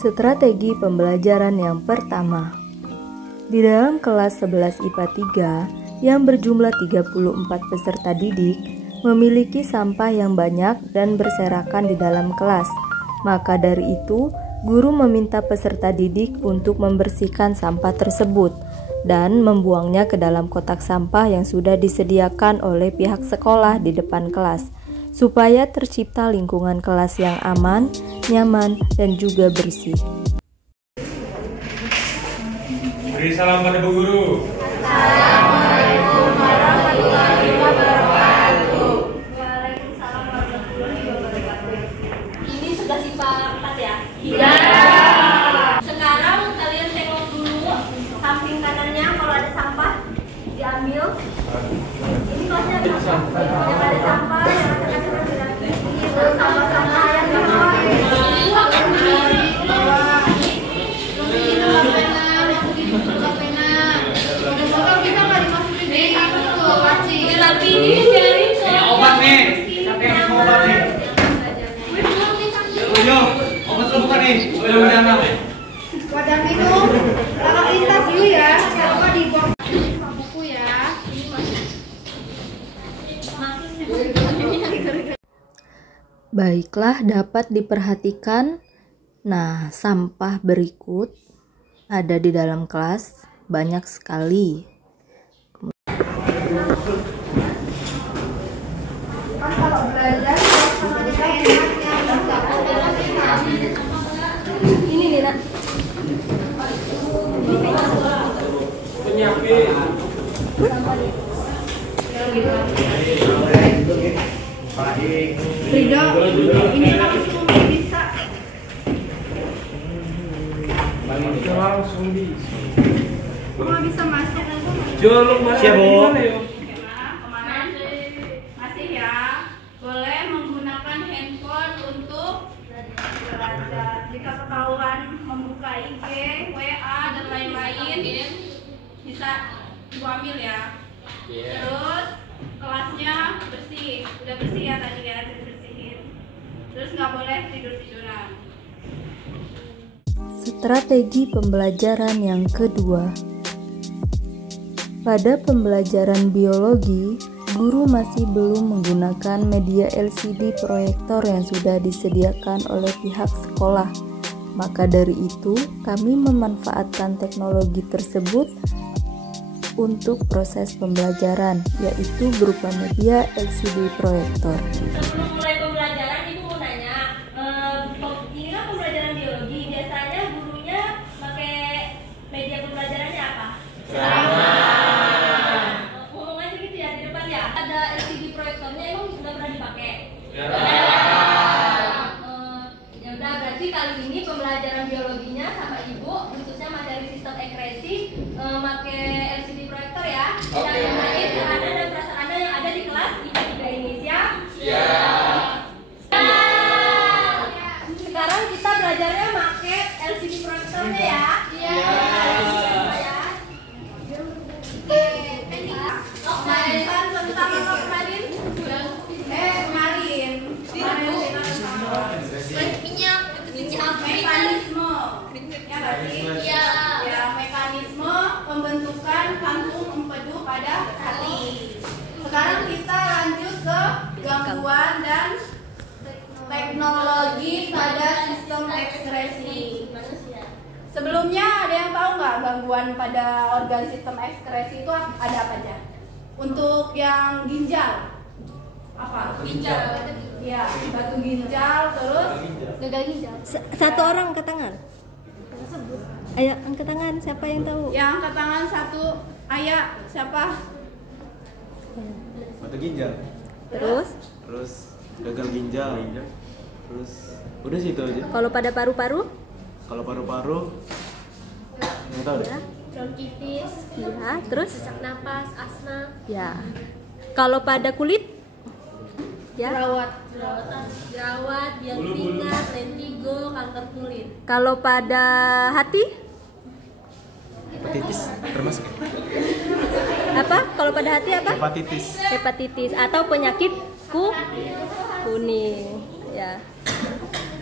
Strategi pembelajaran yang pertama. Di dalam kelas 11 IPA 3 yang berjumlah 34 peserta didik memiliki sampah yang banyak dan berserakan di dalam kelas. Maka dari itu, guru meminta peserta didik untuk membersihkan sampah tersebut dan membuangnya ke dalam kotak sampah yang sudah disediakan oleh pihak sekolah di depan kelas, supaya tercipta lingkungan kelas yang aman, nyaman, dan juga bersih. Beri salam pada Bu Guru. Assalamualaikum warahmatullahi wabarakatuh. Waalaikumsalam warahmatullahi wabarakatuh. Ini sudah sifat 4 ya? Iya. Sekarang kalian tengok dulu samping kanannya, kalau ada sampah diambil. Ini kelasnya yang ada sampah, yang ada sampah yang Obat nih. Siapa yang mau obat nih? Obat lu bukan nih. Wadah minum, kalau lintas dulu ya, jangan lupa dibuang buku ya. Baiklah, dapat diperhatikan. Nah, sampah berikut ada di dalam kelas banyak sekali. Kalau belajar sama ini nih nak. Penyakit. Ridho, ini langsung bisa. Langsung bisa. Mau bisa masuk Jolok masih gimana ya? masih ya. Boleh menggunakan handphone untuk belajar. Jika ketahuan membuka IG, WA dan lain-lain, bisa Ibu ambil ya. Terus kelasnya bersih, udah bersih ya tadi ya, dibersihin. Terus nggak boleh tidur-tiduran. Strategi pembelajaran yang kedua. Pada pembelajaran biologi, guru masih belum menggunakan media LCD proyektor yang sudah disediakan oleh pihak sekolah. Maka dari itu, kami memanfaatkan teknologi tersebut untuk proses pembelajaran, yaitu berupa media LCD proyektor. Sebelum mulai pembelajaran, Ibu mau nanya, ini kan pembelajaran biologi, biasanya gurunya pakai media pembelajarannya apa? Ngomong aja gitu ya, di depan ya. Ada LCD proyektornya, emang sudah pernah dipakai? Ya udah, berarti kali ini pembelajaran biologinya sama Ibu, khususnya materi sistem ekskresi, pakai LCD proyektor ya. Tidak yang lain, sarana dan prasarana yang ada di kelas IPA 3 ini, siap? Sekarang kita belajarnya pakai LCD proyektornya ya. Kemarin tentang apa kemarin? Mekanisme. Ya nggak sih? Iya. Ya, mekanisme pembentukan kantung empedu pada hati. Sekarang kita lanjut ke gangguan dan teknologi pada sistem ekskresi. Sebelumnya ada yang tahu nggak gangguan pada organ sistem ekskresi itu ada apa aja? Untuk yang ginjal, apa? Ginjal. Ya, batu ginjal, terus Gagal ginjal. Satu orang angkat tangan. Ayo, angkat tangan. Siapa yang tahu? yang angkat tangan satu. Ayah, siapa? Batu ginjal, Terus, gagal ginjal, terus udah sih itu aja. kalau pada paru-paru? Kalau paru-paru nggak tahu deh. Ya. Bronkitis, Ya, terus? sesak napas, asma, Ya. Kalau pada kulit? Ya. jerawat, biang keringat, lentigo, kanker kulit. Kalau pada hati? Hepatitis termasuk. Apa? Kalau pada hati apa? Hepatitis. Hepatitis atau penyakit kuning. Ya.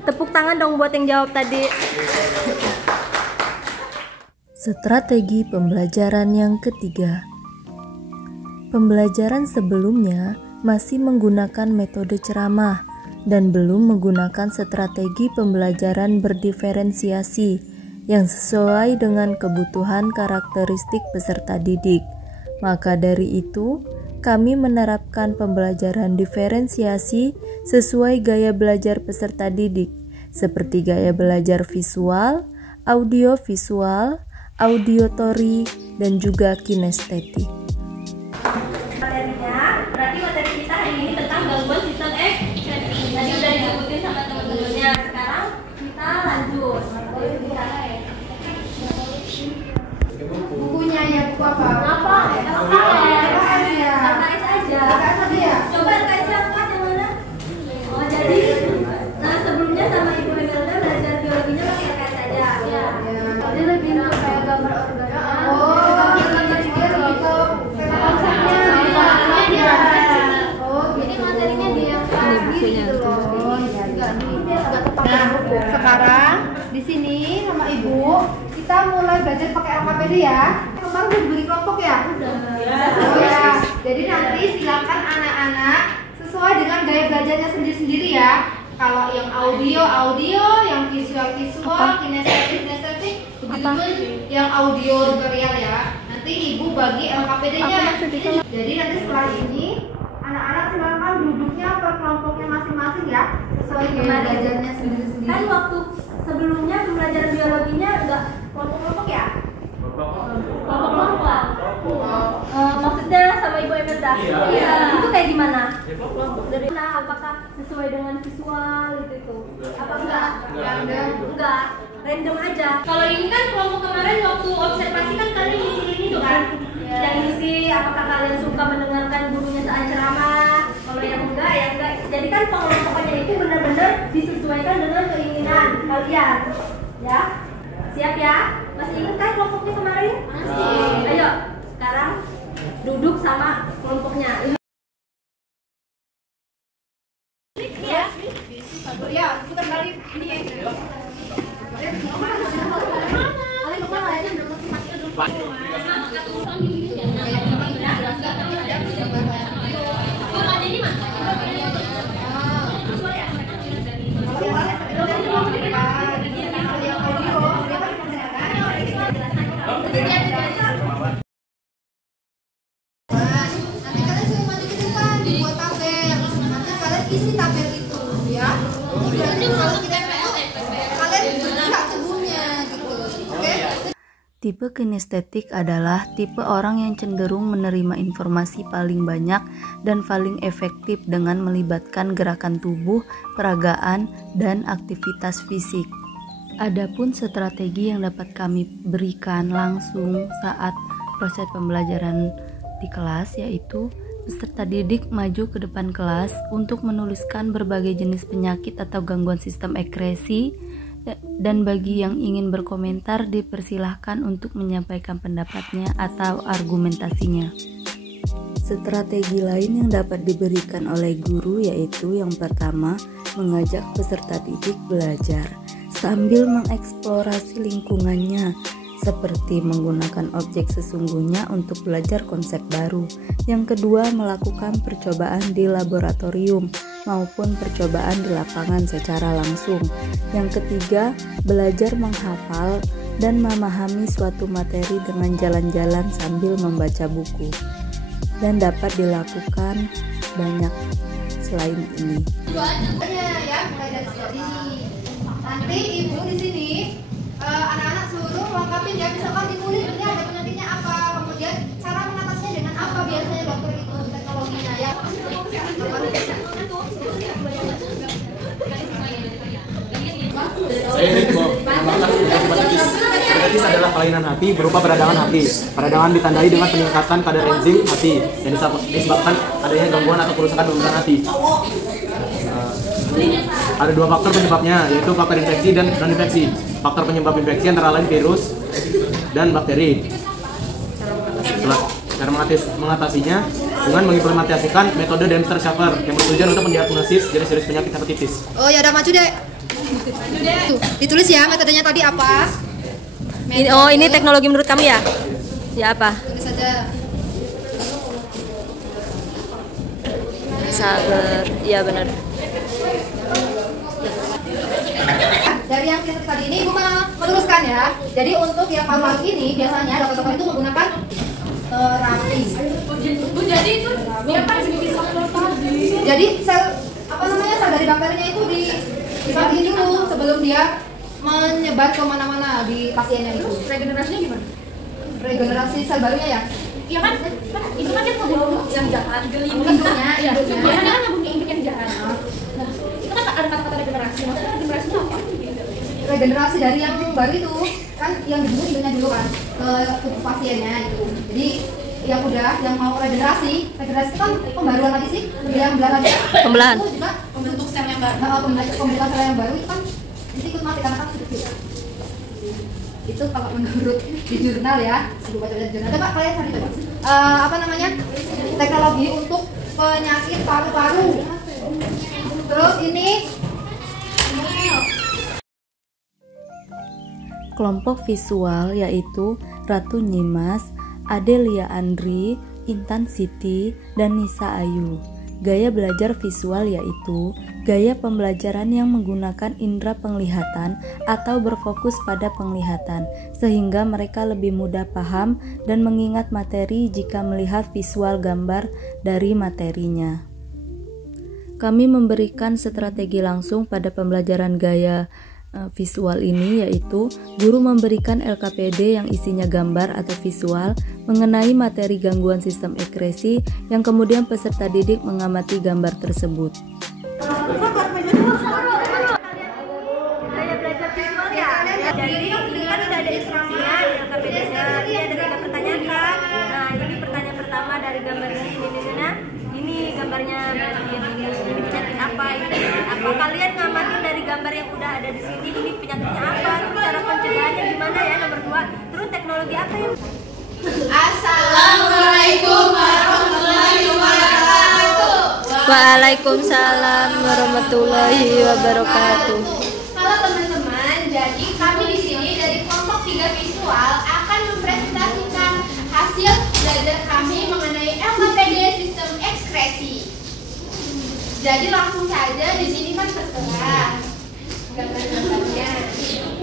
Tepuk tangan dong buat yang jawab tadi. Strategi pembelajaran yang ketiga. Pembelajaran sebelumnya masih menggunakan metode ceramah dan belum menggunakan strategi pembelajaran berdiferensiasi yang sesuai dengan kebutuhan karakteristik peserta didik. Maka dari itu, kami menerapkan pembelajaran diferensiasi sesuai gaya belajar peserta didik, seperti gaya belajar visual, audiovisual, auditory, dan juga kinestetik. Materinya, berarti materi kita hari ini tentang gangguan sistem ekspresi. Tadi udah disebutin sama teman-temannya. Sekarang kita lanjut. Bukunya ya, buku apa? Apa? LKS ya. LKS aja. LKS tadi ya? Coba LKS yang mana? Oh, jadi sebelumnya sama Ibu Emelda belajar biologinya pakai LKS aja. Iya. Jadi lebih kayak gambar organ. Oh, dia lebih ke konsepnya dia. Oh, jadi materinya dia gitu loh. Nah, sekarang di sini sama Ibu kita mulai belajar pakai LKPD ya. Kemarin udah diberi kelompok ya? Oh ya. Jadi nanti silakan anak-anak sesuai dengan gaya belajarnya sendiri-sendiri ya. Kalau yang audio, yang visual, kinestetik, begitupun yang audio tutorial ya. Nanti Ibu bagi LKPD-nya. Jadi nanti setelah ini anak-anak silakan duduknya per kelompoknya masing-masing ya, sesuai gaya belajarnya sendiri-sendiri. Kan waktu sebelumnya pembelajaran biologinya enggak kelompok-kelompok ya? Kelompok-kelompok. Maksudnya sama Ibu Emelda? Iya. Itu kayak gimana? Dari mana? Apakah sesuai dengan visual itu? Apa enggak? Enggak. Random aja. Kalau ini kan kelompok kemarin waktu observasi kan kalian ngisi ini tuh kan? Yang ngisi apakah kalian suka mendengarkan gurunya saat ceramah? Kalau yang enggak ya enggak. Jadi kan pengelompokannya itu benar-benar disesuaikan dengan keinginan kalian. Ya? Siap ya? Masih ingat kan kelompoknya kemarin? Masih. Ayo, sekarang duduk sama kelompoknya. Ya, putar balik ini ya. Nanti kalian suruh maju ke depan, dibuat tabel. Nanti kalian isi tabel itu, ya. Berarti kalau kita kalian bergerak tubuhnya, gitu. Oke? Tipe kinestetik adalah tipe orang yang cenderung menerima informasi paling banyak dan paling efektif dengan melibatkan gerakan tubuh, peragaan, dan aktivitas fisik. Adapun strategi yang dapat kami berikan langsung saat proses pembelajaran di kelas yaitu peserta didik maju ke depan kelas untuk menuliskan berbagai jenis penyakit atau gangguan sistem ekspresi, dan bagi yang ingin berkomentar dipersilahkan untuk menyampaikan pendapatnya atau argumentasinya. Strategi lain yang dapat diberikan oleh guru yaitu yang pertama, mengajak peserta didik belajar sambil mengeksplorasi lingkungannya, seperti menggunakan objek sesungguhnya untuk belajar konsep baru. Yang kedua, melakukan percobaan di laboratorium maupun percobaan di lapangan secara langsung. Yang ketiga, belajar menghafal dan memahami suatu materi dengan jalan-jalan sambil membaca buku. Dan dapat dilakukan banyak selain ini. Ya, mulai dari sini. Nanti Ibu di sini anak-anak suruh lengkapin ya, misalkan ditulis ini ada penyakitnya apa, kemudian cara mengatasinya dengan apa biasanya dokter itu teknologinya ya. Saya Ritmo. Hepatitis adalah kelainan hati berupa peradangan hati. Peradangan ditandai dengan peningkatan kadar enzim hati yang disebabkan adanya gangguan atau kerusakan pembuluh hati. Ada dua faktor penyebabnya, yaitu faktor infeksi dan non-infeksi. Faktor penyebab infeksi antara lain virus dan bakteri. Cara mengatasinya dengan mengimplementasikan metode Dempster-Shafer yang bertujuan untuk mendiagnosis jenis-jenis penyakit hepatitis. Oh ya udah maju deh. Tuh, ditulis ya metodenya tadi apa? Ini teknologi menurut kamu ya? Ya apa? Tulis saja. Sabar. Iya benar. Dari yang kita tadi ini Ibu meneruskan ya. Jadi untuk yang paru ini biasanya dokter-dokter itu menggunakan terapi. Jadi itu dia kan bikin faktor tadi. Jadi sel sel dari bakterinya itu dibagiin dulu sebelum dia menyebar ke mana-mana di pasiennya itu. Regenerasinya gimana? Regenerasi sel barunya ya? Iya kan itu kan dia ngebunuh yang jahat, Induknya, iya. induknya. Biasanya kan ngebunuh induk yang jahat. Nah, itu kan ada kata-kata regenerasi. Maksudnya regenerasi itu apa? Regenerasi dari yang baru itu kan yang dibunuh induknya dulu kan ke tubuh pasiennya itu. Jadi yang udah yang mau regenerasi itu kan pembaruan lagi sih, yang belahan lagi. Pembelahan. Itu juga Membentuk sel yang baru. pembentukan sel yang baru itu kan nanti ikut mati karena kan sedikit. Itu kalau menurut di jurnal ya, ibu baca di jurnal. Coba kalian cari coba. Teknologi untuk penyakit paru-paru. Terus ini kelompok visual yaitu Ratu Nyimas, Adelia Andri, Intan Siti, dan Nisa Ayu. Gaya belajar visual yaitu gaya pembelajaran yang menggunakan indera penglihatan atau berfokus pada penglihatan, sehingga mereka lebih mudah paham dan mengingat materi jika melihat visual gambar dari materinya. Kami memberikan strategi langsung pada pembelajaran gaya visual ini, yaitu guru memberikan LKPD yang isinya gambar atau visual mengenai materi gangguan sistem ekskresi yang kemudian peserta didik mengamati gambar tersebut. Gaya belajar visual ya. Jadi kan udah ada instruksinya di LKPD-nya. Ini ada 3 pertanyaan kan. Nah, ini pertanyaan pertama dari gambar ini. Ini gambarnya ini penyakit apa? Apa kalian ngamatin dari gambar yang udah ada di sini? Ini penyakitnya apa? Terus cara pencegahannya gimana ya? Nomor 2. Terus teknologi apa yang Assalamualaikum warahmatullahi wabarakatuh. Waalaikumsalam warahmatullahi wabarakatuh. Halo teman-teman, jadi kami di sini dari kelompok 3 visual akan mempresentasikan hasil belajar kami mengenai LKPD sistem ekskresi. Jadi langsung saja, di sini kan tertera gambar-gambarnya.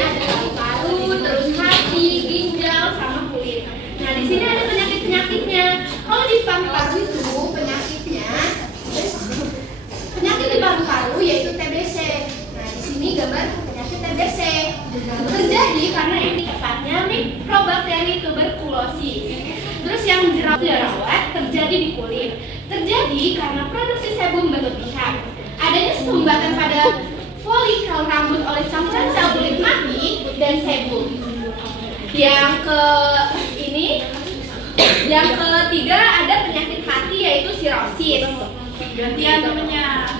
Ada paru-paru, terus hati, ginjal, sama kulit. Nah, di sini ada penyakit-penyakitnya. Kalau di paru-paru itu penyakit di paru-paru yaitu TBC. Nah, di sini gambar penyakit TBC. Terjadi karena ini tepatnya mikrobakteri tuberkulosis. Terus yang jerawat terjadi di kulit. Terjadi karena produksi sebum berlebihan. Adanya sumbatan pada folikel rambut oleh campuran sel kulit mati dan sebum. Yang ketiga ada penyakit hati yaitu sirosis. Gantian namanya.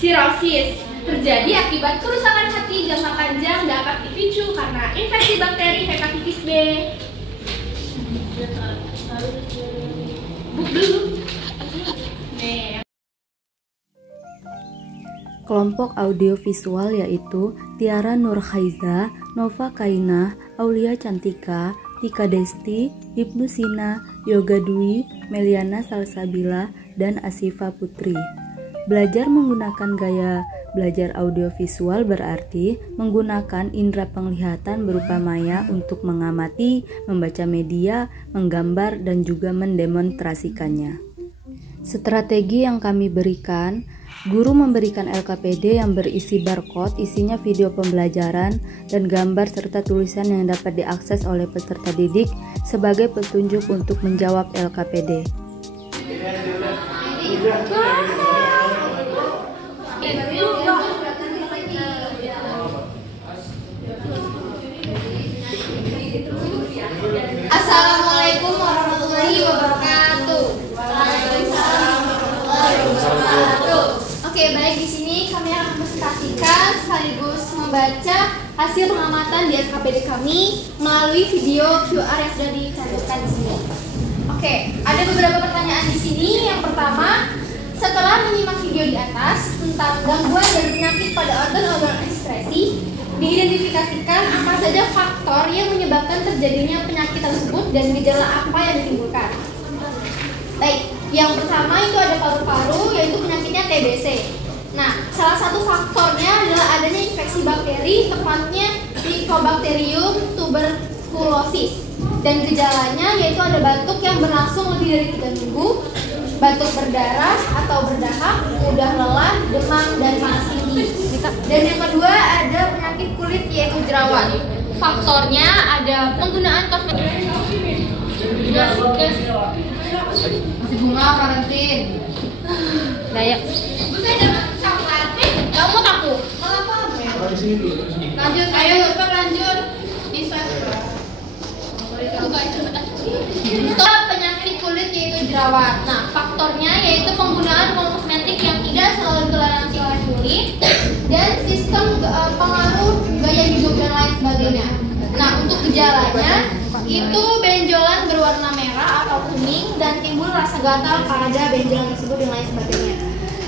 Sirosis terjadi akibat kerusakan hati jangka panjang, dapat dipicu karena infeksi bakteri hepatitis B. Kelompok audiovisual yaitu Tiara Nurhaiza, Nova Kainah, Aulia Cantika, Tika Desti, Ibnu Sina, Yoga Dwi, Meliana Salsabila, dan Asifa Putri. Belajar menggunakan gaya belajar audiovisual berarti menggunakan indera penglihatan berupa maya untuk mengamati, membaca media, menggambar, dan juga mendemonstrasikannya. Strategi yang kami berikan, guru memberikan LKPD yang berisi barcode, isinya video pembelajaran dan gambar serta tulisan yang dapat diakses oleh peserta didik sebagai petunjuk untuk menjawab LKPD. Assalamualaikum warahmatullahi wabarakatuh. Waalaikumsalam warahmatullahi wabarakatuh. Oke, baik, di sini kami akan mempresentasikan sekaligus membaca hasil pengamatan di LKPD kami melalui video QR yang sudah dicantumkan di sini. Oke, ada beberapa pertanyaan di sini. Yang pertama, Setelah menyimak video di atas tentang gangguan dan penyakit pada organ-organ ekskresi, diidentifikasikan apa saja faktor yang menyebabkan terjadinya penyakit tersebut dan gejala apa yang ditimbulkan. Baik, yang pertama itu ada paru-paru, yaitu penyakitnya TBC. Nah, salah satu faktornya adalah adanya infeksi bakteri, tepatnya Mycobacterium tuberculosis. Dan gejalanya yaitu ada batuk yang berlangsung lebih dari 3 minggu, batuk berdarah atau berdahak, mudah lelah, demam, dan panas tinggi. Dan yang kedua ada penyakit kulit yaitu jerawat. Faktornya ada penggunaan kosmetik. Masih bunga karantin. Daya. Kamu takut? Lanjut, ayo cepat lanjut. Bisa. Penyakit kulit yaitu jerawat. Nah, faktornya yaitu penggunaan kosmetik yang tidak selalu ditoleransi oleh kulit dan sistem pengaruh gaya hidup dan lain sebagainya. Nah, untuk gejalanya itu benjolan berwarna merah atau kuning dan timbul rasa gatal pada benjolan tersebut dan lain sebagainya.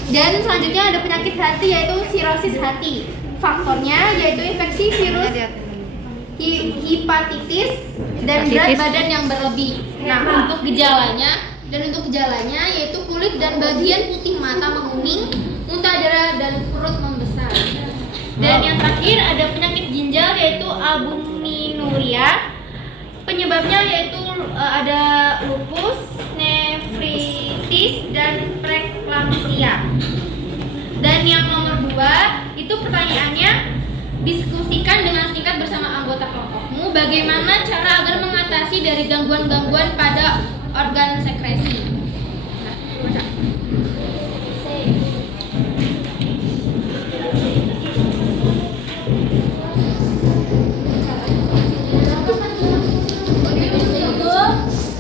Dan selanjutnya ada penyakit hati yaitu sirosis hati. Faktornya yaitu infeksi virus hepatitis dan berat badan yang berlebih. Nah, untuk gejalanya yaitu kulit dan bagian putih mata menguning, muntah darah dan perut membesar. Dan yang terakhir ada penyakit ginjal yaitu albuminuria. Penyebabnya yaitu ada lupus, nefritis dan preeklamsia. Dan yang nomor 2 itu pertanyaannya, diskusikan dengan singkat bersama anggota kelompokmu bagaimana cara agar mengatasi dari gangguan-gangguan pada organ sekresi.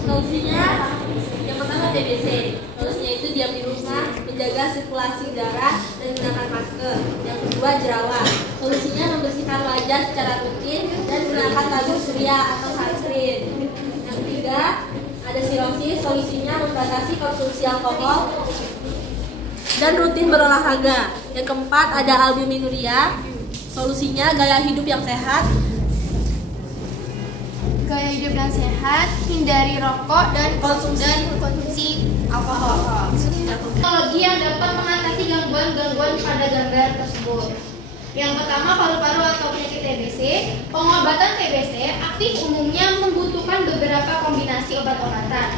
Solusinya yang pertama TBC. Solusinya itu diam di rumah, menjaga sirkulasi darah dan menggunakan masker. Yang kedua jerawat. Solusinya membersihkan wajah secara rutin dan menggunakan tabir surya atau sunscreen. Yang ketiga ada sirosis. Solusinya membatasi konsumsi alkohol dan rutin berolahraga. Yang keempat ada albuminuria. Solusinya gaya hidup yang sehat. Gaya hidup yang sehat, hindari rokok dan konsumsi alkohol. Teknologi yang dapat mengatasi gangguan-gangguan pada gambar tersebut. Yang pertama paru-paru atau penyakit TBC. Pengobatan TBC aktif umumnya membutuhkan beberapa kombinasi obat-obatan.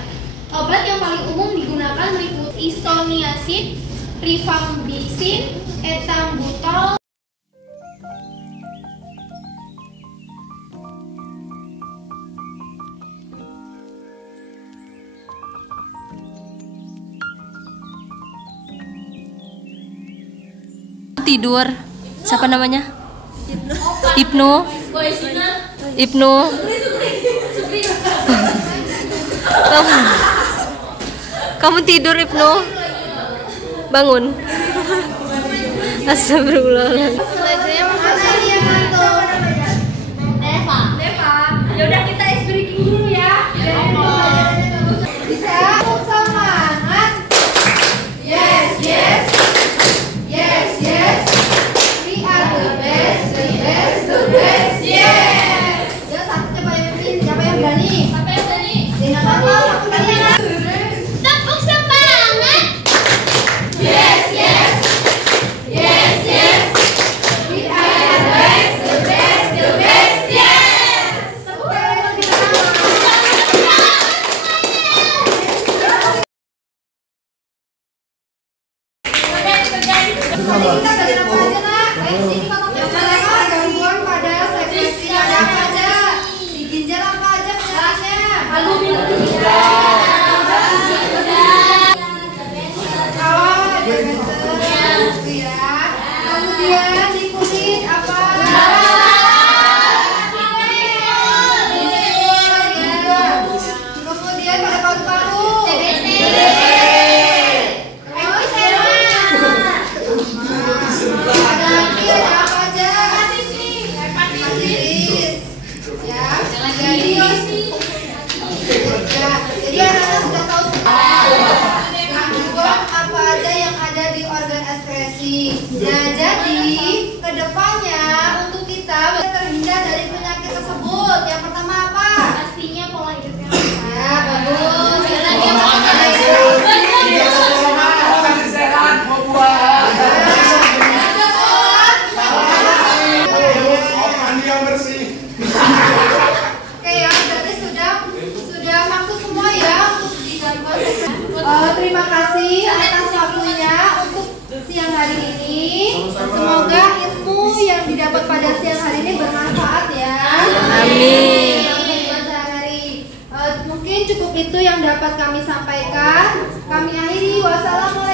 Obat yang paling umum digunakan meliputi isoniazid, rifampicin, ethambutol. Tidur. Siapa namanya? Ibnu. Kamu tidur, Ibnu. Bangun. Astagfirullahaladzim. Deva. Ya udah kita ice breaking dulu ya. Bisa semangat. Yes. We are the best. Yes. Ya, siapa yang berani? Jangan apa, aku berani. Tepuk semangat. Yes. We are the best. Yes. Tepuk tangan lebih Kita belajar apa aja, Nak? Sini gangguan pada sekresi ada apa aja? Di ginjal apa aja penyebabnya? Albuminuria. Oh, diabetes. Ya. Kemudian di kulit apa? Kemudian pada paru-paru. Ada lagi ada apa? jadi kedepannya untuk kita terhindar dari penyakit tersebut, yang pertama apa? Pastinya pola hidup yang Ya, bagus. Yang lagi Oke ya, berarti sudah maksud semua ya untuk digangguan. Terima kasih atas waktunya untuk siang hari ini. Semoga ilmu yang didapat pada siang hari ini bermanfaat ya. Amin. Mungkin cukup itu yang dapat kami sampaikan. Kami akhiri. Wassalamualaikum.